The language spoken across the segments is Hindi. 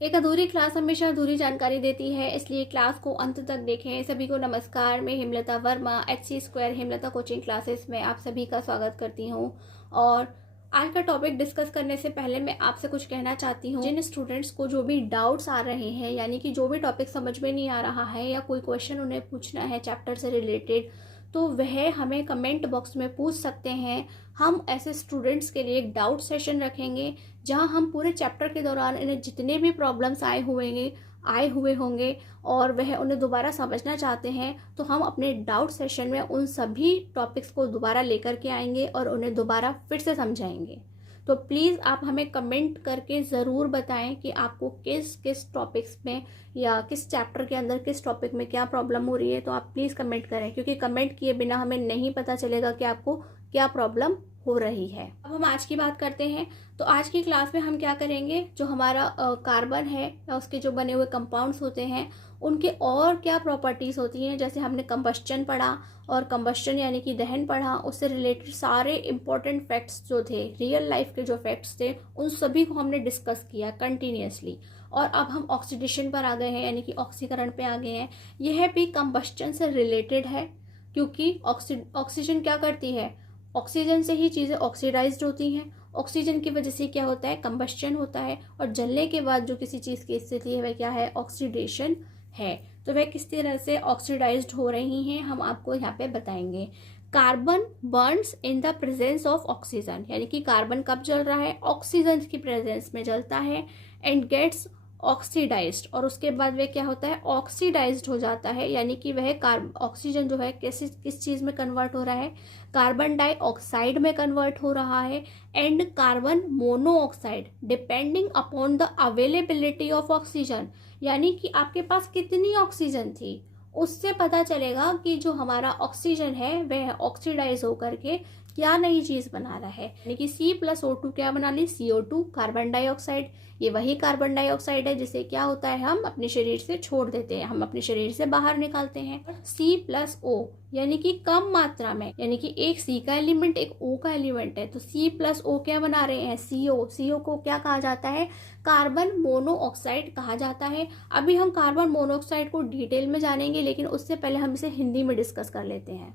एक अधूरी क्लास हमेशा अधूरी जानकारी देती है, इसलिए क्लास को अंत तक देखें। सभी को नमस्कार। मैं Hemlata Verma HC² Hemlata coaching classes में आप सभी का स्वागत करती हूँ। और आज का टॉपिक डिस्कस करने से पहले मैं आपसे कुछ कहना चाहती हूँ। जिन स्टूडेंट्स को जो भी डाउट्स आ रहे हैं, यानी कि जो भी टॉपिक समझ में नहीं आ रहा है या कोई क्वेश्चन उन्हें पूछना है चैप्टर से रिलेटेड, तो वह हमें कमेंट बॉक्स में पूछ सकते हैं। हम ऐसे स्टूडेंट्स के लिए एक डाउट सेशन रखेंगे, जहां हम पूरे चैप्टर के दौरान इन्हें जितने भी प्रॉब्लम्स आए हुए होंगे और वह उन्हें दोबारा समझना चाहते हैं, तो हम अपने डाउट सेशन में उन सभी टॉपिक्स को दोबारा लेकर के आएंगे और उन्हें दोबारा फिर से समझाएंगे। तो प्लीज़ आप हमें कमेंट करके ज़रूर बताएं कि आपको किस किस टॉपिक्स में या किस चैप्टर के अंदर किस टॉपिक में क्या प्रॉब्लम हो रही है। तो आप प्लीज़ कमेंट करें, क्योंकि कमेंट किए बिना हमें नहीं पता चलेगा कि आपको क्या प्रॉब्लम हो रही है। अब हम आज की बात करते हैं। तो आज की क्लास में हम क्या करेंगे, जो हमारा कार्बन है या उसके जो बने हुए कंपाउंड्स होते हैं, उनके और क्या प्रॉपर्टीज़ होती हैं। जैसे हमने कंबस्चन पढ़ा, और कंबस्चन यानी कि दहन पढ़ा, उससे रिलेटेड सारे इंपॉर्टेंट फैक्ट्स जो थे, रियल लाइफ के जो फैक्ट्स थे, उन सभी को हमने डिस्कस किया कंटिन्यूसली। और अब हम ऑक्सीडेशन पर आ गए हैं, यानी कि ऑक्सीकरण पे आ गए हैं। यह भी कंबस्चन से रिलेटेड है, क्योंकि ऑक्सीजन क्या करती है, ऑक्सीजन से ही चीज़ें ऑक्सीडाइज्ड होती हैं। ऑक्सीजन की वजह से क्या होता है, कंबस्चन होता है। और जलने के बाद जो किसी चीज़ की स्थिति है वह क्या है, ऑक्सीडेशन है। तो वह किस तरह से ऑक्सीडाइज्ड हो रही हैं, हम आपको यहाँ पे बताएंगे। Carbon Burns in the presence of oxygen, यानी कि कार्बन कब जल रहा है, ऑक्सीजन की प्रेजेंस में जलता है। एंड गेट्स ऑक्सीडाइज्ड, और उसके बाद वह क्या होता है, ऑक्सीडाइज्ड हो जाता है। यानी कि वह ऑक्सीजन जो है किस चीज़ में कन्वर्ट हो रहा है, कार्बन डाइऑक्साइड में कन्वर्ट हो रहा है। And carbon monoxide depending upon the availability of oxygen, यानी कि आपके पास कितनी ऑक्सीजन थी उससे पता चलेगा कि जो हमारा ऑक्सीजन है वह ऑक्सीडाइज होकर के क्या नई चीज बना रहा है। यानी कि C+O2 क्या बना ली, CO2 कार्बन डाइऑक्साइड। ये वही कार्बन डाइऑक्साइड है जिसे क्या होता है, हम अपने शरीर से छोड़ देते हैं, हम अपने शरीर से बाहर निकालते हैं। C+O यानी कि कम मात्रा में, यानी कि एक C का एलिमेंट एक O का एलिमेंट है, तो C+O क्या बना रहे हैं, CO को क्या कहा जाता है, कार्बन मोनोऑक्साइड कहा जाता है। अभी हम कार्बन मोनोऑक्साइड को डिटेल में जानेंगे, लेकिन उससे पहले हम इसे हिंदी में डिस्कस कर लेते हैं।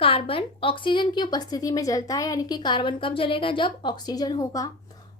कार्बन ऑक्सीजन की उपस्थिति में जलता है, यानी कि कार्बन कब जलेगा, जब ऑक्सीजन होगा।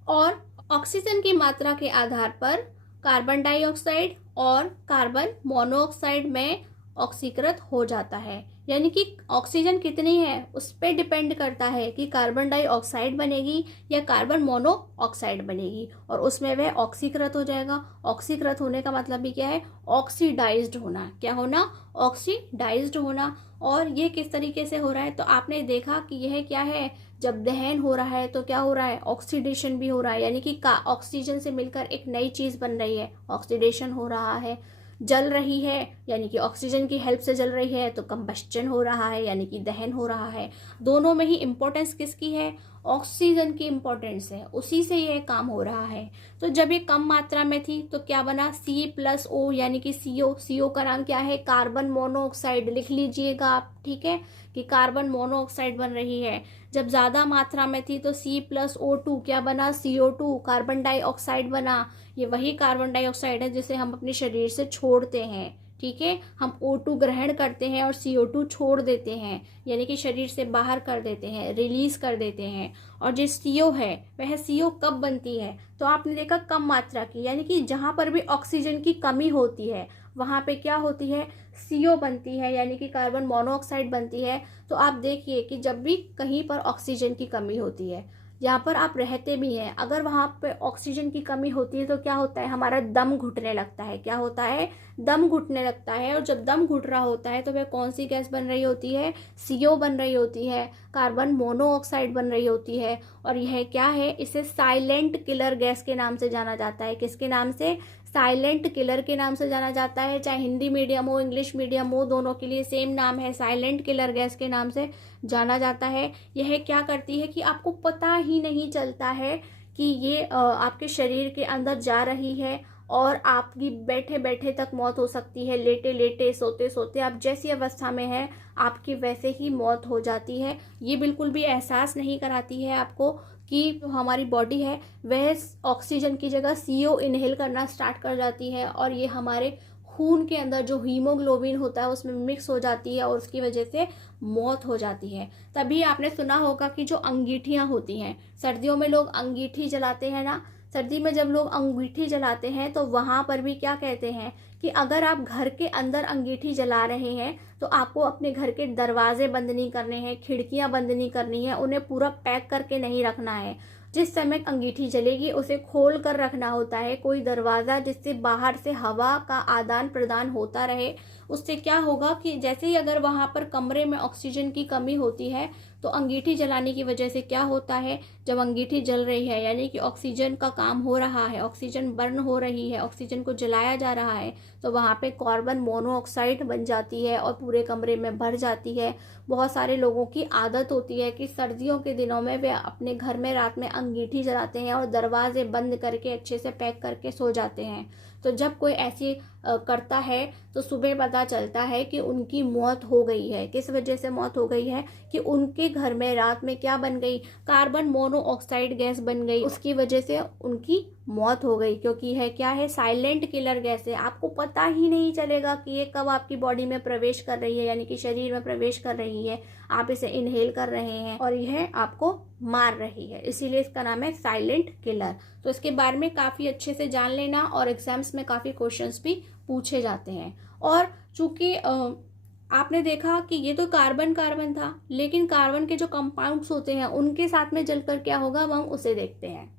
और ऑक्सीजन की मात्रा के आधार पर कार्बन डाइऑक्साइड और कार्बन मोनोऑक्साइड में ऑक्सीकृत हो जाता है। यानी कि ऑक्सीजन कितनी है उस पर डिपेंड करता है कि कार्बन डाइऑक्साइड बनेगी या कार्बन मोनोऑक्साइड बनेगी, और उसमें वह ऑक्सीकृत हो जाएगा। ऑक्सीकृत होने का मतलब भी क्या है, ऑक्सीडाइज्ड होना। क्या होना, ऑक्सीडाइज्ड होना। और ये किस तरीके से हो रहा है, तो आपने देखा कि यह क्या है, जब दहन हो रहा है तो क्या हो रहा है, ऑक्सीडेशन भी हो रहा है। यानी कि ऑक्सीजन से मिलकर एक नई चीज बन रही है, ऑक्सीडेशन हो रहा है। जल रही है, यानी कि ऑक्सीजन की हेल्प से जल रही है, तो कंबस्चन हो रहा है, यानी कि दहन हो रहा है। दोनों में ही इंपॉर्टेंस किसकी है, ऑक्सीजन की इंपॉर्टेंस है, उसी से यह काम हो रहा है। तो जब ये कम मात्रा में थी तो क्या बना, C+O यानी कि CO का नाम क्या है, कार्बन मोनोऑक्साइड। लिख लीजिएगा आप, ठीक है, कि कार्बन मोनोऑक्साइड बन रही है। जब ज़्यादा मात्रा में थी तो C+O2 क्या बना, CO2 कार्बन डाइऑक्साइड बना। ये वही कार्बन डाइऑक्साइड है जिसे हम अपने शरीर से छोड़ते हैं, ठीक है। हम O2 ग्रहण करते हैं और CO2 छोड़ देते हैं, यानी कि शरीर से बाहर कर देते हैं, रिलीज कर देते हैं। और जो CO है वह CO कब बनती है, तो आपने देखा कम मात्रा की, यानी कि जहाँ पर भी ऑक्सीजन की कमी होती है वहाँ पे क्या होती है, CO बनती है, यानी कि कार्बन मोनोऑक्साइड बनती है। तो आप देखिए कि जब भी कहीं पर ऑक्सीजन की कमी होती है, जहाँ पर आप रहते भी हैं, अगर वहाँ पे ऑक्सीजन की कमी होती है तो क्या होता है, हमारा दम घुटने लगता है। क्या होता है, दम घुटने लगता है। और जब दम घुट रहा होता है तो वह कौन सी गैस बन रही होती है, CO बन रही होती है, कार्बन मोनोऑक्साइड बन रही होती है। और यह क्या है, इसे साइलेंट किलर गैस के नाम से जाना जाता है। किसके नाम से, साइलेंट किलर के नाम से जाना जाता है। चाहे हिंदी मीडियम हो इंग्लिश मीडियम हो, दोनों के लिए सेम नाम है, साइलेंट किलर गैस के नाम से जाना जाता है। यह क्या करती है कि आपको पता ही नहीं चलता है कि ये आपके शरीर के अंदर जा रही है, और आपकी बैठे बैठे तक मौत हो सकती है, लेटे लेटे सोते सोते आप जैसी अवस्था में है आपकी वैसे ही मौत हो जाती है। ये बिल्कुल भी एहसास नहीं कराती है आपको कि जो हमारी बॉडी है वह ऑक्सीजन की जगह CO इनहेल करना स्टार्ट कर जाती है और ये हमारे खून के अंदर जो हीमोग्लोबिन होता है उसमें मिक्स हो जाती है और उसकी वजह से मौत हो जाती है। तभी आपने सुना होगा कि जो अंगीठियाँ होती हैं, सर्दियों में लोग अंगीठी जलाते हैं ना, सर्दी में जब लोग अंगीठी जलाते हैं तो वहाँ पर भी क्या कहते हैं कि अगर आप घर के अंदर अंगीठी जला रहे हैं तो आपको अपने घर के दरवाजे बंद नहीं करने हैं, खिड़कियाँ बंद नहीं करनी है, उन्हें पूरा पैक करके नहीं रखना है। जिस समय अंगीठी जलेगी उसे खोल कर रखना होता है, कोई दरवाज़ा जिससे बाहर से हवा का आदान प्रदान होता रहे। उससे क्या होगा कि जैसे ही अगर वहाँ पर कमरे में ऑक्सीजन की कमी होती है तो अंगीठी जलाने की वजह से क्या होता है, जब अंगीठी जल रही है यानी कि ऑक्सीजन का काम हो रहा है, ऑक्सीजन बर्न हो रही है, ऑक्सीजन को जलाया जा रहा है, तो वहाँ पे कार्बन मोनोऑक्साइड बन जाती है और पूरे कमरे में भर जाती है। बहुत सारे लोगों की आदत होती है कि सर्दियों के दिनों में वे अपने घर में रात में अंगीठी जलाते हैं और दरवाजे बंद करके अच्छे से पैक करके सो जाते हैं। तो जब कोई ऐसी करता है तो सुबह पता चलता है कि उनकी मौत हो गई है। किस वजह से मौत हो गई है कि उनके घर में रात में क्या बन गई, कार्बन मोनोऑक्साइड गैस बन गई, उसकी वजह से उनकी मौत हो गई। क्योंकि है क्या है, साइलेंट किलर गैस है, आपको पता ही नहीं चलेगा कि ये कब आपकी बॉडी में प्रवेश कर रही है, यानी कि शरीर में प्रवेश कर रही है, आप इसे इनहेल कर रहे हैं और यह आपको मार रही है, इसीलिए इसका नाम है साइलेंट किलर। तो इसके बारे में काफ़ी अच्छे से जान लेना और एग्जाम्स में काफ़ी क्वेश्चंस भी पूछे जाते हैं। और चूंकि आपने देखा कि ये तो कार्बन कार्बन था, लेकिन कार्बन के जो कंपाउंड्स होते हैं उनके साथ में जलकर क्या होगा अब हम उसे देखते हैं।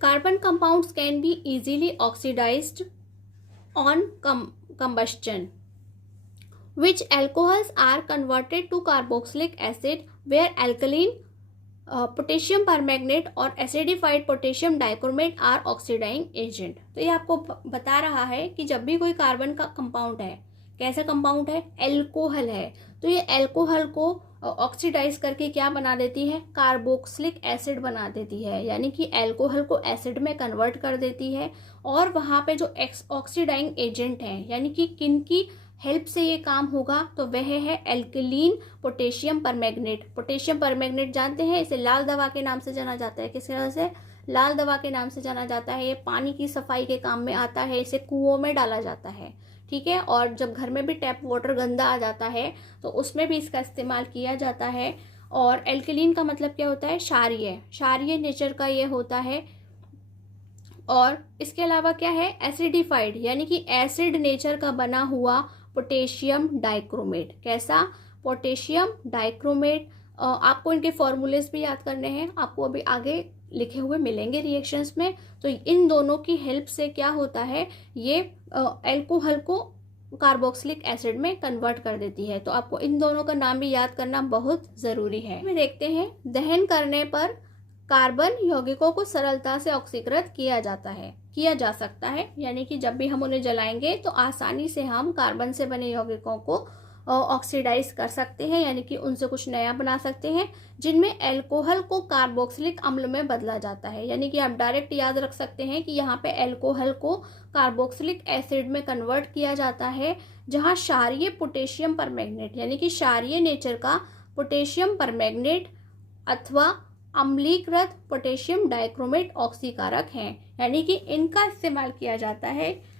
Carbon compounds can be easily oxidised on combustion, which alcohols are converted to carboxylic acid, where alkaline potassium permanganate और acidified potassium dichromate are oxidising agent. तो ये आपको बता रहा है कि जब भी कोई कार्बन का कंपाउंड है, कैसा कंपाउंड है, एल्कोहल है, तो ये एल्कोहल को ऑक्सीडाइज करके क्या बना देती है, कार्बोक्सिलिक एसिड बना देती है, यानी कि एल्कोहल को एसिड में कन्वर्ट कर देती है। और वहाँ पे जो ऑक्सीडाइजिंग एजेंट हैं, यानी कि किनकी हेल्प से ये काम होगा, तो वह है alkaline potassium permanganate. Potassium permanganate जानते हैं, इसे लाल दवा के नाम से जाना जाता है। किस तरह से, लाल दवा के नाम से जाना जाता है। ये पानी की सफाई के काम में आता है, इसे कुओं में डाला जाता है, ठीक है। और जब घर में भी टैप वाटर गंदा आ जाता है तो उसमें भी इसका इस्तेमाल किया जाता है। और एल्कलीन का मतलब क्या होता है, क्षारीय, क्षारीय नेचर का ये होता है। और इसके अलावा क्या है, एसिडिफाइड, यानी कि एसिड नेचर का बना हुआ पोटेशियम डाइक्रोमेट। कैसा, पोटेशियम डाइक्रोमेट। आपको इनके फॉर्मूलेस भी याद करने हैं, आपको अभी आगे लिखे हुए मिलेंगे रिएक्शंस में। तो इन दोनों की हेल्प से क्या होता है, ये एल्कोहल को कार्बोक्सिलिक एसिड में कन्वर्ट कर देती है। तो आपको इन दोनों का नाम भी याद करना बहुत ज़रूरी है। में देखते हैं, दहन करने पर कार्बन यौगिकों को सरलता से ऑक्सीकृत किया जा सकता है, यानी कि जब भी हम उन्हें जलाएंगे तो आसानी से हम कार्बन से बने यौगिकों को ऑक्सीडाइज कर सकते हैं, यानी कि उनसे कुछ नया बना सकते हैं, जिनमें एल्कोहल को कार्बोक्सिलिक अम्ल में बदला जाता है। यानी कि आप डायरेक्ट याद रख सकते हैं कि यहाँ पे एल्कोहल को कार्बोक्सिलिक एसिड में कन्वर्ट किया जाता है, जहाँ क्षारीय पोटेशियम परमैंगनेट, यानी कि क्षारीय नेचर का पोटेशियम परमैंगनेट अथवा अम्लीकृत पोटेशियम डाइक्रोमेट ऑक्सीकारक हैं, यानी कि इनका इस्तेमाल किया जाता है।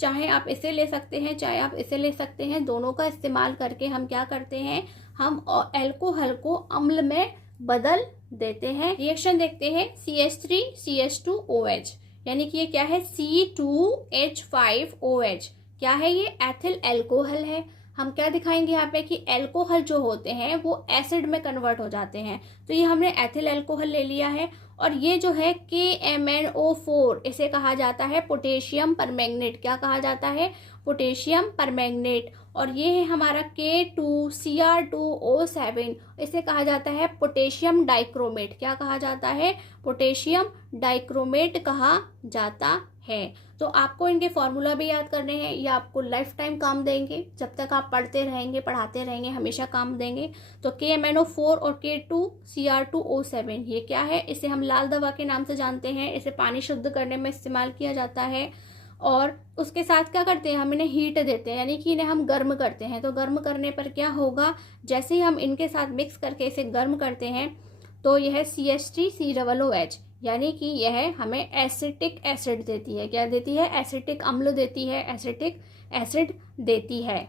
चाहे आप इसे ले सकते हैं, चाहे आप इसे ले सकते हैं, दोनों का इस्तेमाल करके हम क्या करते हैं, हम एल्कोहल को अम्ल में बदल देते हैं। रिएक्शन देखते हैं, CH3CH2OH, यानी कि ये क्या है, C2H5OH। क्या है ये, एथिल एल्कोहल है। हम क्या दिखाएंगे यहाँ पे कि एल्कोहल जो होते हैं वो एसिड में कन्वर्ट हो जाते हैं, तो ये हमने एथिल एल्कोहल ले लिया है। और ये जो है KMnO4, इसे कहा जाता है पोटेशियम परमैंगनेट। क्या कहा जाता है, पोटेशियम परमैंगनेट। और ये है हमारा K2Cr2O7, इसे कहा जाता है पोटेशियम डाइक्रोमेट। क्या कहा जाता है, पोटेशियम डाइक्रोमेट कहा जाता है। तो आपको इनके फॉर्मूला भी याद करने हैं, ये आपको लाइफ टाइम काम देंगे, जब तक आप पढ़ते रहेंगे, पढ़ाते रहेंगे, हमेशा काम देंगे। तो KMnO4 और K2Cr2O7 ये क्या है, इसे हम लाल दवा के नाम से जानते हैं। इसे पानी शुद्ध करने में इस्तेमाल किया जाता है। और उसके साथ क्या करते हैं, हम इन्हें हीट देते हैं, यानी कि इन्हें हम गर्म करते हैं। तो गर्म करने पर क्या होगा, जैसे ही हम इनके साथ मिक्स करके इसे गर्म करते हैं तो यह CH3COOH, यानी कि यह हमें एसिटिक एसिड देती है। क्या देती है? एसिटिक अम्ल देती है, एसिटिक एसिड देती है।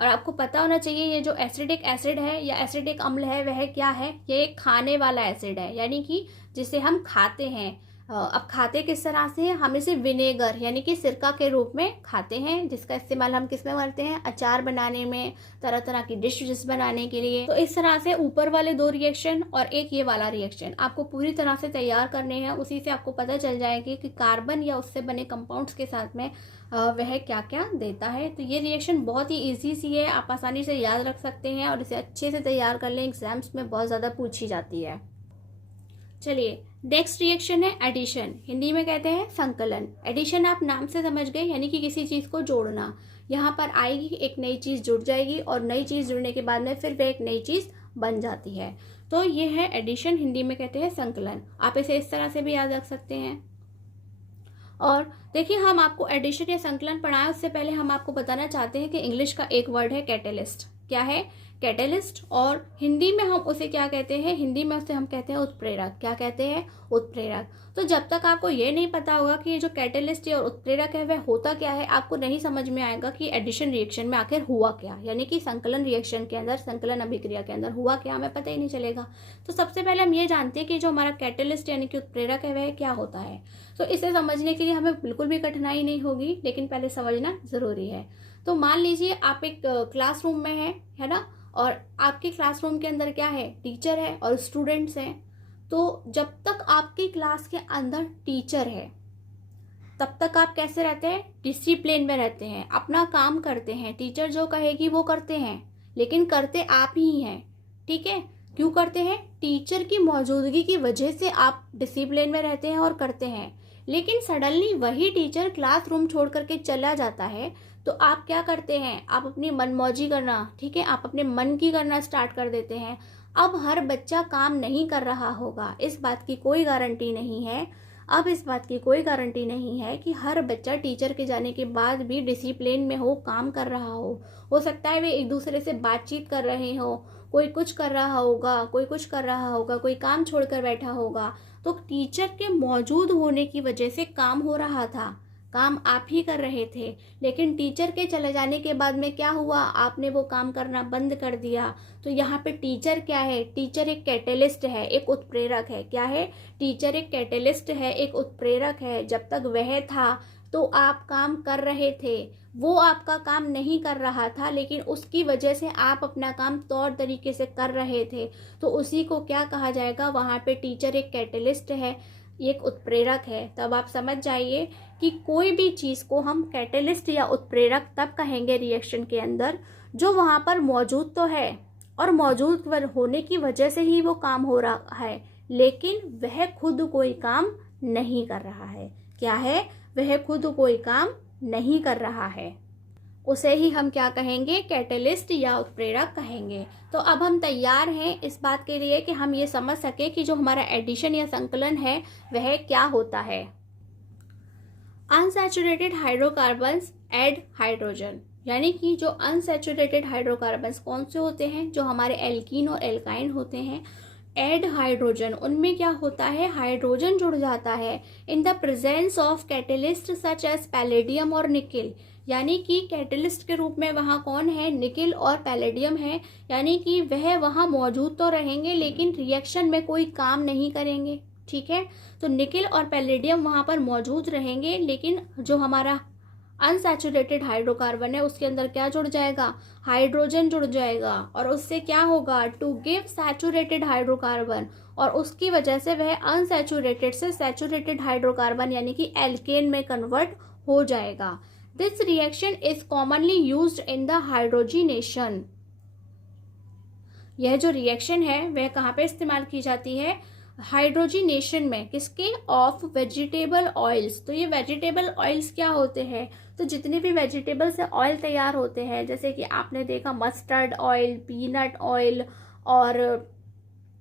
और आपको पता होना चाहिए ये जो एसिडिक एसिड है या एसिडिक अम्ल है वह क्या है? ये एक खाने वाला एसिड है, यानी कि जिसे हम खाते हैं। अब खाते किस तरह से हैं? हम इसे विनेगर यानी कि सिरका के रूप में खाते हैं, जिसका इस्तेमाल हम किस में करते हैं? अचार बनाने में, तरह तरह की डिशेस बनाने के लिए। तो इस तरह से ऊपर वाले 2 रिएक्शन और एक ये वाला रिएक्शन आपको पूरी तरह से तैयार करने हैं। उसी से आपको पता चल जाएगी कि कार्बन या उससे बने कंपाउंड्स के साथ में वह क्या क्या देता है। तो ये रिएक्शन बहुत ही ईजी सी है, आप आसानी से याद रख सकते हैं और इसे अच्छे से तैयार कर लें। एग्जाम्स में बहुत ज़्यादा पूछी जाती है। चलिए, नेक्स्ट रिएक्शन है एडिशन। हिंदी में कहते हैं संकलन। एडिशन आप नाम से समझ गए, यानी कि किसी चीज़ को जोड़ना। यहाँ पर आएगी, एक नई चीज़ जुड़ जाएगी और नई चीज़ जुड़ने के बाद में फिर वह एक नई चीज़ बन जाती है। तो ये है एडिशन, हिंदी में कहते हैं संकलन। आप इसे इस तरह से भी याद रख सकते हैं। और देखिए, हम आपको एडिशन या संकलन पढ़ाएं उससे पहले हम आपको बताना चाहते हैं कि इंग्लिश का एक वर्ड है कैटेलिस्ट। क्या है? कैटेलिस्ट। और हिंदी में हम उसे क्या कहते हैं? हिंदी में उसे हम कहते हैं उत्प्रेरक। क्या कहते हैं? उत्प्रेरक। तो जब तक आपको ये नहीं पता होगा कि ये जो कैटेलिस्ट या उत्प्रेरक है वह होता क्या है, आपको नहीं समझ में आएगा कि एडिशन रिएक्शन में आखिर हुआ क्या, यानी कि संकलन रिएक्शन के अंदर, संकलन अभिक्रिया के अंदर हुआ क्या, हमें पता ही नहीं चलेगा। तो सबसे पहले हम ये जानते हैं कि जो हमारा कैटेलिस्ट यानी कि उत्प्रेरक है वह क्या होता है। तो इसे समझने के लिए हमें बिल्कुल भी कठिनाई नहीं होगी, लेकिन पहले समझना जरूरी है। तो मान लीजिए आप एक क्लासरूम में है ना, और आपके क्लासरूम के अंदर क्या है? टीचर है और स्टूडेंट्स हैं। तो जब तक आपकी क्लास के अंदर टीचर है तब तक आप कैसे रहते हैं? डिसिप्लिन में रहते हैं, अपना काम करते हैं। टीचर जो कहेगी वो करते हैं, लेकिन करते आप ही हैं। ठीक है? क्यों करते हैं? टीचर की मौजूदगी की वजह से आप डिसिप्लिन में रहते हैं और करते हैं। लेकिन सडनली वही टीचर क्लासरूम छोड़ करके चला जाता है, तो आप क्या करते हैं? आप अपनी मनमौजी करना, ठीक है, आप अपने मन की करना स्टार्ट कर देते हैं। अब हर बच्चा काम नहीं कर रहा होगा, इस बात की कोई गारंटी नहीं है। अब इस बात की कोई गारंटी नहीं है कि हर बच्चा टीचर के जाने के बाद भी डिसिप्लिन में हो, काम कर रहा हो सकता है वे एक दूसरे से बातचीत कर रहे हो, कोई कुछ कर रहा होगा, कोई कुछ कर रहा होगा, कोई काम छोड़कर बैठा होगा। तो टीचर के मौजूद होने की वजह से काम हो रहा था, काम आप ही कर रहे थे। लेकिन टीचर के चले जाने के बाद में क्या हुआ? आपने वो काम करना बंद कर दिया। तो यहाँ पे टीचर क्या है? टीचर एक कैटेलिस्ट है, एक उत्प्रेरक है। क्या है? टीचर एक कैटेलिस्ट है, एक उत्प्रेरक है। जब तक वह था तो आप काम कर रहे थे, वो आपका काम नहीं कर रहा था, लेकिन उसकी वजह से आप अपना काम तौर तरीके से कर रहे थे। तो उसी को क्या कहा जाएगा? वहाँ पे टीचर एक कैटेलिस्ट है, एक उत्प्रेरक है। तब आप समझ जाइए कि कोई भी चीज़ को हम कैटेलिस्ट या उत्प्रेरक तब कहेंगे रिएक्शन के अंदर जो वहाँ पर मौजूद तो है और मौजूद होने की वजह से ही वो काम हो रहा है, लेकिन वह खुद कोई काम नहीं कर रहा है। क्या है? वह खुद कोई काम नहीं कर रहा है, उसे ही हम क्या कहेंगे? कैटेलिस्ट या उत्प्रेरक कहेंगे। तो अब हम तैयार हैं इस बात के लिए कि हम ये समझ सके कि जो हमारा एडिशन या संकलन है वह क्या होता है। अनसैचुरेटेड हाइड्रोकार्बन्स ऐड हाइड्रोजन, यानी कि जो अनसैचुरेटेड हाइड्रोकार्बन्स कौन से होते हैं? जो हमारे एल्कीन और एल्काइन होते हैं। ऐड हाइड्रोजन, उनमें क्या होता है? हाइड्रोजन जुड़ जाता है in the presence of catalyst such as palladium और निकिल, यानी कि कैटलिस्ट के रूप में वहाँ कौन है? निकिल और पैलेडियम है। यानी कि वह वहाँ मौजूद तो रहेंगे लेकिन रिएक्शन में कोई काम नहीं करेंगे। ठीक है? तो निकिल और पैलेडियम वहाँ पर मौजूद रहेंगे, लेकिन जो हमारा अनसैचुरेटेड हाइड्रोकार्बन है उसके अंदर क्या जुड़ जाएगा? हाइड्रोजन जुड़ जाएगा। और उससे क्या होगा? टू गिव सैचुरेटेड हाइड्रोकार्बन, और उसकी वजह से वह अनसैचुरेटेड से सैचुरेटेड हाइड्रोकार्बन यानी कि एल्केन में कन्वर्ट हो जाएगा। This reaction is commonly used in the hydrogenation. यह जो रिएक्शन है वह कहाँ पे इस्तेमाल की जाती है? हाइड्रोजिनेशन में। किसके? Of vegetable oils. तो ये वेजिटेबल ऑयल्स क्या होते हैं? तो जितने भी वेजिटेबल से ऑयल तैयार होते हैं, जैसे कि आपने देखा मस्टर्ड ऑयल, पीनट ऑयल, और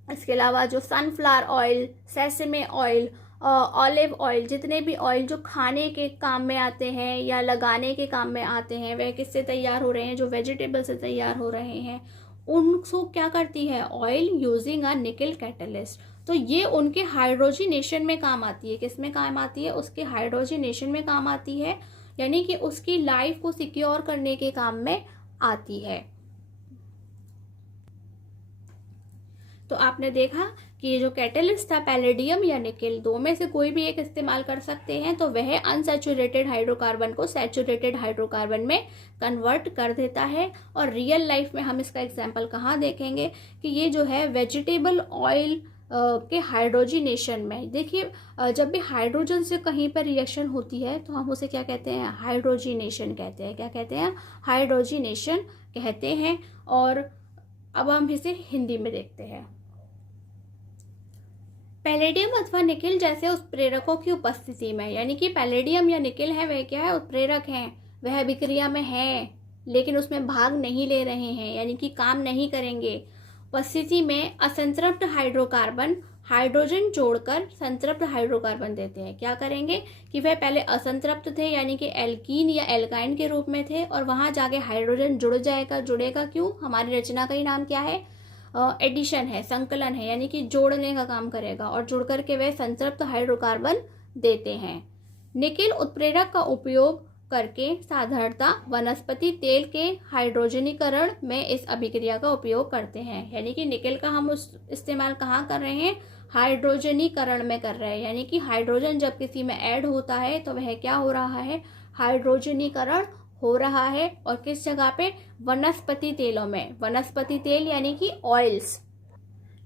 इसके अलावा जो sunflower oil, sesame oil, olive oil, जितने भी ऑयल जो खाने के काम में आते हैं या लगाने के काम में आते हैं, वह किससे तैयार हो रहे हैं? जो वेजिटेबल से तैयार हो रहे हैं। उनको क्या करती है, ऑयल यूजिंग अ निकल कैटलिस्ट। तो ये उनके हाइड्रोजिनेशन में काम आती है। किस में काम आती है, उसके हाइड्रोजिनेशन में काम आती है, यानी कि उसकी लाइफ को सिक्योर करने के काम में आती है। तो आपने देखा कि ये जो कैटलिस्ट था पैलेडियम या निकेल, दो में से कोई भी एक इस्तेमाल कर सकते हैं, तो वह अनसैचुरेटेड हाइड्रोकार्बन को सैचुरेटेड हाइड्रोकार्बन में कन्वर्ट कर देता है। और रियल लाइफ में हम इसका एग्जांपल कहाँ देखेंगे कि ये जो है वेजिटेबल ऑयल के हाइड्रोजिनेशन में, देखिए जब भी हाइड्रोजन से कहीं पर रिएक्शन होती है तो हम उसे क्या कहते हैं, हाइड्रोजिनेशन कहते हैं। क्या कहते हैं, हाइड्रोजिनेशन कहते हैं। और अब हम इसे हिंदी में देखते हैं। पैलेडियम अथवा निकेल जैसे उत्प्रेरकों की उपस्थिति में, यानी कि पैलेडियम या निकेल है वह क्या है, उत्प्रेरक हैं, वह अभिक्रिया में है लेकिन उसमें भाग नहीं ले रहे हैं, यानी कि काम नहीं करेंगे। उपस्थिति में असंतृप्त हाइड्रोकार्बन हाइड्रोजन जोड़कर संतृप्त हाइड्रोकार्बन देते हैं। क्या करेंगे कि वह पहले असंतृप्त थे, यानी कि एल्कीन या एल्काइन के रूप में थे, और वहां जाके हाइड्रोजन जुड़ जाएगा। जुड़ेगा क्यों, हमारी रचना का ही नाम क्या है, एडिशन है, संकलन है, यानी कि जोड़ने का काम करेगा, और जुड़ करके वे संतृप्त हाइड्रोकार्बन देते हैं। निकेल उत्प्रेरक का उपयोग करके साधारणतः वनस्पति तेल के हाइड्रोजनीकरण में इस अभिक्रिया का उपयोग करते हैं। यानी कि निकेल का हम उस इस्तेमाल कहाँ कर रहे हैं, हाइड्रोजनीकरण में कर रहे हैं। यानी कि हाइड्रोजन जब किसी में ऐड होता है तो वह क्या हो रहा है, हाइड्रोजनीकरण हो रहा है। और किस जगह पे, वनस्पति तेलों में। वनस्पति तेल यानी कि ऑयल्स,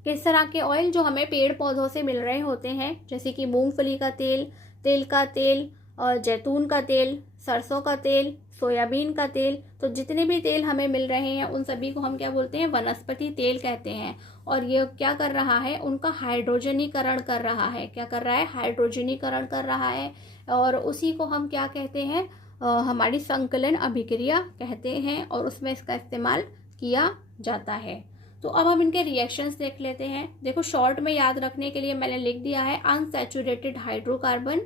किस तरह के ऑयल, जो हमें पेड़ पौधों से मिल रहे होते हैं, जैसे कि मूंगफली का तेल, तिल का तेल, और जैतून का तेल, सरसों का तेल, सोयाबीन का तेल। तो जितने भी तेल हमें मिल रहे हैं उन सभी को हम क्या बोलते हैं, वनस्पति तेल कहते हैं। और ये क्या कर रहा है, उनका हाइड्रोजनीकरण कर रहा है। क्या कर रहा है, हाइड्रोजनीकरण कर रहा है। और उसी को हम क्या कहते हैं, हमारी संकलन अभिक्रिया कहते हैं, और उसमें इसका इस्तेमाल किया जाता है। तो अब हम इनके रिएक्शंस देख लेते हैं। देखो शॉर्ट में याद रखने के लिए मैंने लिख दिया है अनसैचुरेटेड हाइड्रोकार्बन,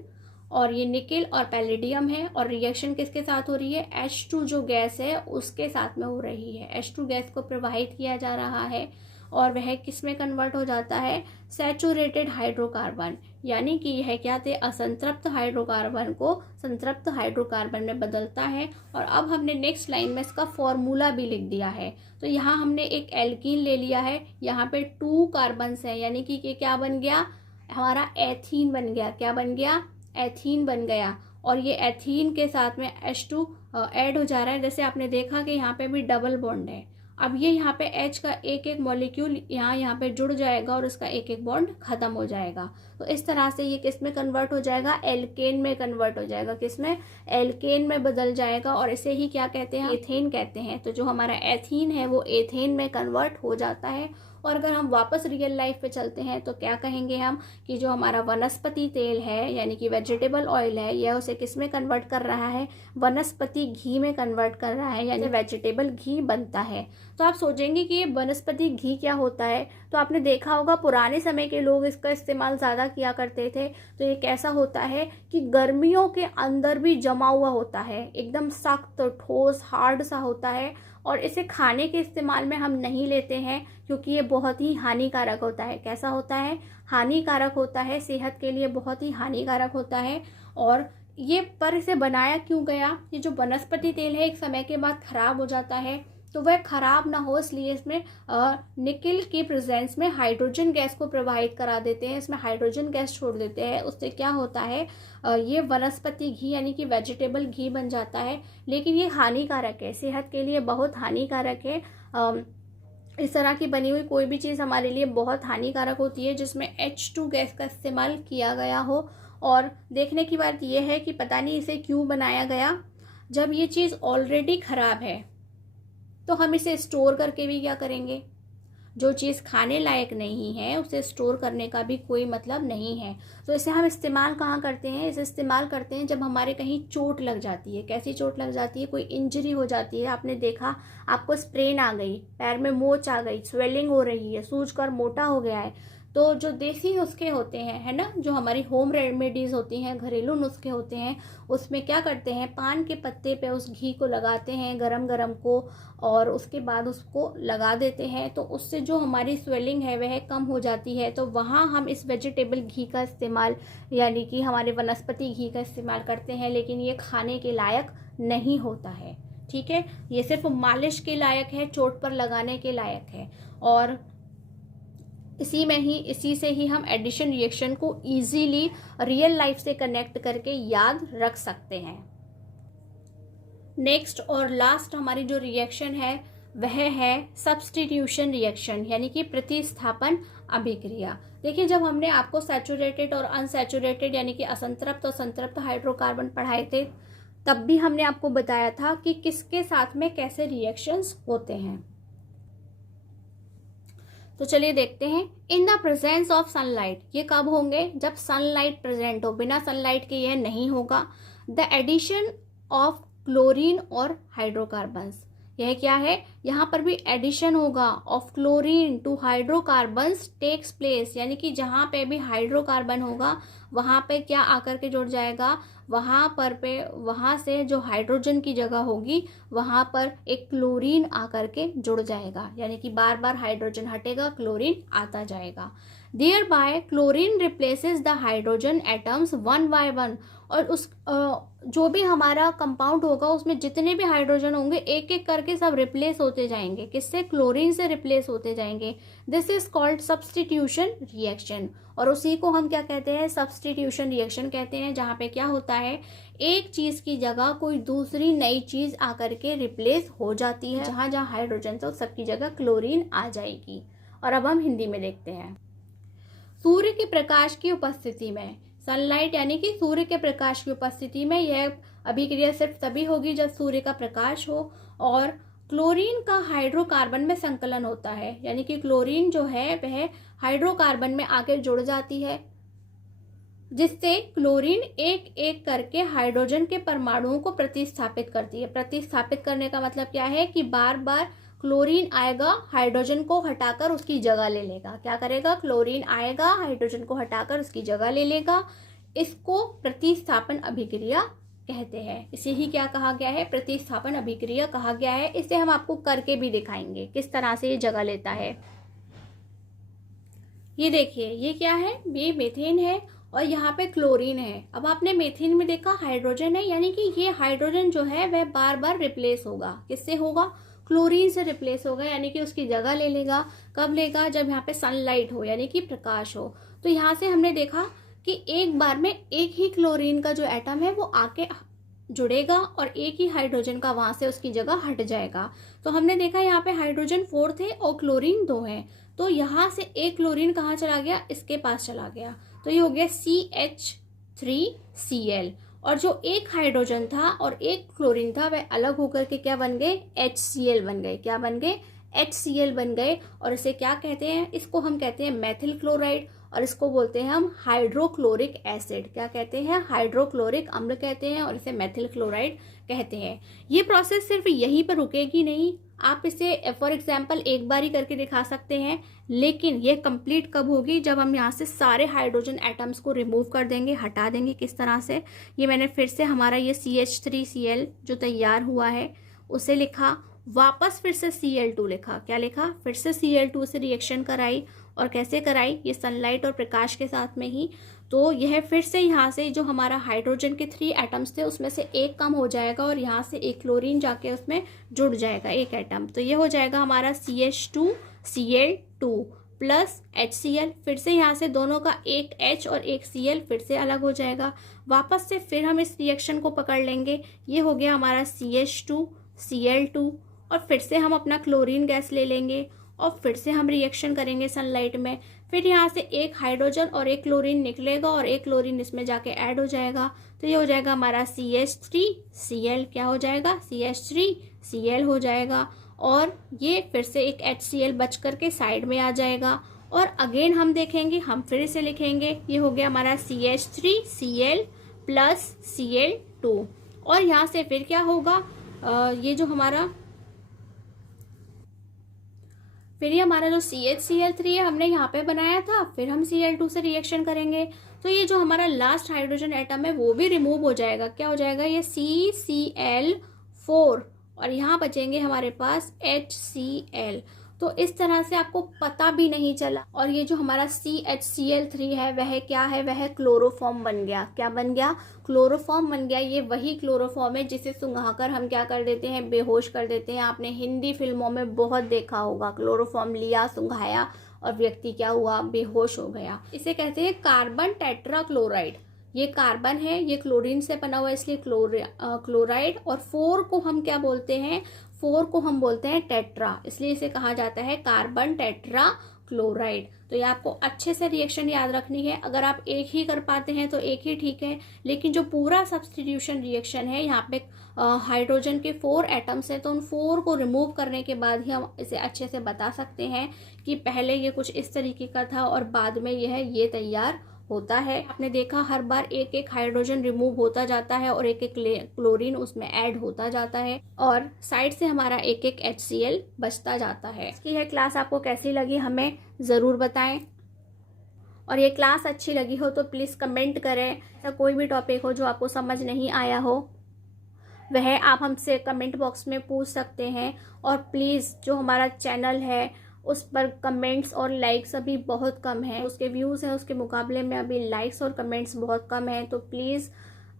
और ये निकेल और पैलेडियम है। और रिएक्शन किसके साथ हो रही है, H2 जो गैस है उसके साथ में हो रही है। H2 गैस को प्रवाहित किया जा रहा है और वह किस में कन्वर्ट हो जाता है, सैचुरेटेड हाइड्रोकार्बन, यानी कि यह क्या थे, असंतृप्त हाइड्रोकार्बन को संतृप्त हाइड्रोकार्बन में बदलता है। और अब हमने नेक्स्ट लाइन में इसका फॉर्मूला भी लिख दिया है। तो यहाँ हमने एक एल्कीन ले लिया है, यहाँ पे 2 कार्बन्स हैं, यानी कि ये क्या बन गया, हमारा एथीन बन गया। क्या बन गया, एथीन बन गया। और ये एथीन के साथ में H2 ऐड हो जा रहा है। जैसे आपने देखा कि यहाँ पे भी डबल बॉन्ड है। अब ये यहाँ पे H का एक एक मॉलिक्यूल यहाँ पे जुड़ जाएगा और इसका एक एक बॉन्ड खत्म हो जाएगा। तो इस तरह से ये किस में कन्वर्ट हो जाएगा, एल्केन में कन्वर्ट हो जाएगा। किस में, एल्केन में बदल जाएगा। और इसे ही क्या कहते हैं, एथेन कहते हैं। तो जो हमारा एथीन है वो एथेन में कन्वर्ट हो जाता है। और अगर हम वापस रियल लाइफ पे चलते हैं तो क्या कहेंगे हम कि जो हमारा वनस्पति तेल है यानी कि वेजिटेबल ऑयल है, यह उसे किस में कन्वर्ट कर रहा है, वनस्पति घी में कन्वर्ट कर रहा है, यानी वेजिटेबल घी बनता है। तो आप सोचेंगे कि ये वनस्पति घी क्या होता है, तो आपने देखा होगा पुराने समय के लोग इसका इस्तेमाल ज़्यादा किया करते थे। तो ये कैसा होता है कि गर्मियों के अंदर भी जमा हुआ होता है, एकदम सख्त ठोस हार्ड सा होता है। और इसे खाने के इस्तेमाल में हम नहीं लेते हैं क्योंकि ये बहुत ही हानिकारक होता है। कैसा होता है, हानिकारक होता है, सेहत के लिए बहुत ही हानिकारक होता है। और ये पर इसे बनाया क्यों गया, ये जो वनस्पति तेल है एक समय के बाद खराब हो जाता है, तो वह खराब ना हो इसलिए इसमें निकेल के प्रेजेंस में हाइड्रोजन गैस को प्रवाहित करा देते हैं, इसमें हाइड्रोजन गैस छोड़ देते हैं। उससे क्या होता है, ये वनस्पति घी यानी कि वेजिटेबल घी बन जाता है। लेकिन ये हानिकारक है, सेहत के लिए बहुत हानिकारक है। इस तरह की बनी हुई कोई भी चीज़ हमारे लिए बहुत हानिकारक होती है जिसमें H2 गैस का इस्तेमाल किया गया हो। और देखने की बात यह है कि पता नहीं इसे क्यों बनाया गया। जब ये चीज़ ऑलरेडी ख़राब है तो हम इसे स्टोर करके भी क्या करेंगे, जो चीज़ खाने लायक नहीं है उसे स्टोर करने का भी कोई मतलब नहीं है। तो इसे हम इस्तेमाल कहाँ करते हैं, इसे इस्तेमाल करते हैं जब हमारे कहीं चोट लग जाती है। कैसी चोट लग जाती है, कोई इंजरी हो जाती है, आपने देखा आपको स्प्रेन आ गई, पैर में मोच आ गई, स्वेलिंग हो रही है, सूज कर मोटा हो गया है, तो जो देसी नुस्खे होते हैं, है ना, जो हमारी होम रेमेडीज़ होती हैं, घरेलू नुस्खे होते हैं, उसमें क्या करते हैं, पान के पत्ते पे उस घी को लगाते हैं गरम गरम को, और उसके बाद उसको लगा देते हैं, तो उससे जो हमारी स्वेलिंग है वह कम हो जाती है। तो वहाँ हम इस वेजिटेबल घी का इस्तेमाल, यानी कि हमारे वनस्पति घी का इस्तेमाल करते हैं, लेकिन ये खाने के लायक नहीं होता है। ठीक है, ये सिर्फ मालिश के लायक है, चोट पर लगाने के लायक है, और इसी से ही हम एडिशन रिएक्शन को इजीली रियल लाइफ से कनेक्ट करके याद रख सकते हैं। नेक्स्ट और लास्ट हमारी जो रिएक्शन है वह है सब्स्टिट्यूशन रिएक्शन, यानी कि प्रतिस्थापन अभिक्रिया। देखिए, जब हमने आपको सैचुरेटेड और अनसैचुरेटेड यानी कि असंतृप्त और संतृप्त हाइड्रोकार्बन पढ़ाए थे, तब भी हमने आपको बताया था कि किसके साथ में कैसे रिएक्शंस होते हैं। तो चलिए देखते हैं। इन द प्रेजेंस ऑफ सनलाइट, ये कब होंगे, जब सनलाइट प्रेजेंट हो, बिना सनलाइट के यह नहीं होगा। द एडिशन ऑफ क्लोरीन और हाइड्रोकार्बन्स, यह क्या है, यहाँ पर भी एडिशन होगा of chlorine to hydrocarbons takes place, यानी कि जहाँ पे भी हाइड्रोकार्बन होगा वहाँ पे क्या आकर के जुड़ जाएगा, वहाँ से जो हाइड्रोजन की जगह होगी वहाँ पर एक क्लोरीन आकर के जुड़ जाएगा, यानी कि बार बार हाइड्रोजन हटेगा, क्लोरीन आता जाएगा। Thereby chlorine replaces the hydrogen atoms one by one, और उस जो भी हमारा कंपाउंड होगा उसमें जितने भी हाइड्रोजन होंगे एक एक करके सब रिप्लेस होते जाएंगे, किससे, क्लोरीन से रिप्लेस होते जाएंगे। This is called substitution reaction, और उसी को हम क्या कहते हैं, सब्स्टिट्यूशन रिएक्शन कहते हैं, जहाँ पे क्या होता है, एक चीज की जगह कोई दूसरी नई चीज आकर के रिप्लेस हो जाती है, जहाँ जहाँ हाइड्रोजन तो सबकी जगह क्लोरीन आ जाएगी। और अब हम हिंदी में देखते हैं। सूर्य के प्रकाश की उपस्थिति में, सनलाइट यानी कि सूर्य के प्रकाश की उपस्थिति में यह अभिक्रिया सिर्फ तभी होगी जब सूर्य का प्रकाश हो, और क्लोरीन का हाइड्रोकार्बन में संकलन होता है, यानी कि क्लोरीन जो है वह हाइड्रोकार्बन में आकर जुड़ जाती है, जिससे क्लोरीन एक एक करके हाइड्रोजन के परमाणुओं को प्रतिस्थापित करती है। प्रतिस्थापित करने का मतलब क्या है कि बार बार क्लोरीन आएगा, हाइड्रोजन को हटाकर उसकी जगह ले लेगा। क्या करेगा, क्लोरीन आएगा, हाइड्रोजन को हटाकर उसकी जगह ले लेगा। इसको प्रतिस्थापन अभिक्रिया कहते हैं। इसे ही क्या कहा गया है, प्रतिस्थापन अभिक्रिया कहा गया है। इसे हम आपको करके भी दिखाएंगे किस तरह से ये जगह लेता है। ये देखिए, ये क्या है, ये मीथेन है और यहाँ पे क्लोरीन है। अब आपने मीथेन में देखा हाइड्रोजन है, यानी कि ये हाइड्रोजन जो है वह बार बार रिप्लेस होगा, किससे होगा, क्लोरीन से रिप्लेस होगा, यानी कि उसकी जगह ले लेगा। कब लेगा, जब यहाँ पे सनलाइट हो, यानी कि प्रकाश हो। तो यहाँ से हमने देखा कि एक बार में एक ही क्लोरीन का जो एटम है वो आके जुड़ेगा और एक ही हाइड्रोजन का वहां से उसकी जगह हट जाएगा। तो हमने देखा यहाँ पे हाइड्रोजन 4 थे और क्लोरीन 2 है, तो यहाँ से एक क्लोरीन कहाँ चला गया, इसके पास चला गया, तो ये हो गया CH3Cl। और जो एक हाइड्रोजन था और एक क्लोरीन था वह अलग होकर के क्या बन गए, HCl बन गए। क्या बन गए, HCl बन गए। और इसे क्या कहते हैं, इसको हम कहते हैं मेथिल क्लोराइड, और इसको बोलते हैं हम हाइड्रोक्लोरिक एसिड। क्या कहते हैं, हाइड्रोक्लोरिक अम्ल कहते हैं, और इसे मेथिल क्लोराइड कहते हैं। ये प्रोसेस सिर्फ यहीं पर रुकेगी नहीं, आप इसे फॉर एग्जाम्पल एक बार ही करके दिखा सकते हैं, लेकिन ये कंप्लीट कब होगी, जब हम यहाँ से सारे हाइड्रोजन एटम्स को रिमूव कर देंगे, हटा देंगे। किस तरह से, ये मैंने फिर से हमारा ये CH3Cl जो तैयार हुआ है उसे लिखा, वापस फिर से Cl2 लिखा। क्या लिखा, फिर से Cl2 से रिएक्शन कराई, और कैसे कराई, ये सनलाइट और प्रकाश के साथ में ही। तो यह फिर से यहाँ से जो हमारा हाइड्रोजन के 3 एटम्स थे उसमें से एक कम हो जाएगा और यहाँ से एक क्लोरीन जाके उसमें जुड़ जाएगा, एक एटम। तो ये हो जाएगा हमारा CH2Cl2 प्लस HCl। फिर से यहाँ से दोनों का एक H और एक Cl फिर से अलग हो जाएगा। वापस से फिर हम इस रिएक्शन को पकड़ लेंगे, ये हो गया हमारा CH2Cl2, और फिर से हम अपना क्लोरीन गैस ले लेंगे और फिर से हम रिएक्शन करेंगे सनलाइट में। फिर यहाँ से एक हाइड्रोजन और एक क्लोरीन निकलेगा और एक क्लोरीन इसमें जाके ऐड हो जाएगा। तो ये हो जाएगा हमारा CH3Cl। क्या हो जाएगा, CH3Cl हो जाएगा, और ये फिर से एक HCl बच करके साइड में आ जाएगा। और अगेन हम देखेंगे, हम फिर से लिखेंगे, ये हो गया हमारा CH3Cl प्लस Cl2। और यहाँ से फिर क्या होगा, ये जो हमारा फिर ये हमारा जो CH Cl3 है हमने यहाँ पे बनाया था, फिर हम Cl2 से रिएक्शन करेंगे तो ये जो हमारा लास्ट हाइड्रोजन एटम है वो भी रिमूव हो जाएगा। क्या हो जाएगा, ये CCl4 और यहाँ बचेंगे हमारे पास HCl। तो इस तरह से आपको पता भी नहीं चला। और ये जो हमारा CHCl3 है वह क्या है, वह क्लोरोफॉर्म बन गया। क्या बन गया, क्लोरोफॉर्म बन गया। ये वही क्लोरोफॉर्म है जिसे सुंघाकर हम क्या कर देते हैं, बेहोश कर देते हैं। आपने हिंदी फिल्मों में बहुत देखा होगा, क्लोरोफॉर्म लिया, सुंघाया और व्यक्ति क्या हुआ, बेहोश हो गया। इसे कहते हैं कार्बन टेट्राक्लोराइड। ये कार्बन है, ये क्लोरीन से बना हुआ है इसलिए क्लोराइड। और 4 को हम क्या बोलते हैं, 4 को हम बोलते हैं टेट्रा, इसलिए इसे कहा जाता है कार्बन टेट्रा क्लोराइड। तो ये आपको अच्छे से रिएक्शन याद रखनी है। अगर आप एक ही कर पाते हैं तो एक ही ठीक है, लेकिन जो पूरा सब्स्टिट्यूशन रिएक्शन है यहाँ पे हाइड्रोजन के 4 एटम्स हैं, तो उन 4 को रिमूव करने के बाद ही हम इसे अच्छे से बता सकते हैं कि पहले ये कुछ इस तरीके का था और बाद में ये तैयार होता है। आपने देखा हर बार एक एक हाइड्रोजन रिमूव होता जाता है और एक एक क्लोरीन उसमें ऐड होता जाता है और साइड से हमारा एक एक HCl बचता जाता है। इसकी है क्लास आपको कैसी लगी हमें ज़रूर बताएं, और ये क्लास अच्छी लगी हो तो प्लीज़ कमेंट करें। ऐसा कोई भी टॉपिक हो जो आपको समझ नहीं आया हो वह आप हमसे कमेंट बॉक्स में पूछ सकते हैं। और प्लीज़ जो हमारा चैनल है उस पर कमेंट्स और लाइक्स अभी बहुत कम हैं, उसके व्यूज़ हैं उसके मुकाबले में अभी लाइक्स और कमेंट्स बहुत कम हैं। तो प्लीज़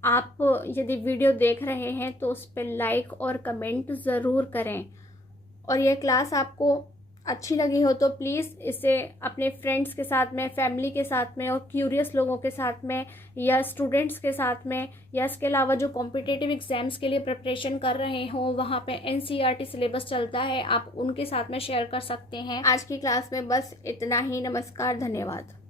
आप यदि वीडियो देख रहे हैं तो उस पर लाइक और कमेंट ज़रूर करें। और ये क्लास आपको अच्छी लगी हो तो प्लीज़ इसे अपने फ्रेंड्स के साथ में, फैमिली के साथ में और क्यूरियस लोगों के साथ में या स्टूडेंट्स के साथ में, या इसके अलावा जो कॉम्पिटिटिव एग्जाम्स के लिए प्रिपरेशन कर रहे हो वहाँ पे NCERT सिलेबस चलता है, आप उनके साथ में शेयर कर सकते हैं। आज की क्लास में बस इतना ही। नमस्कार, धन्यवाद।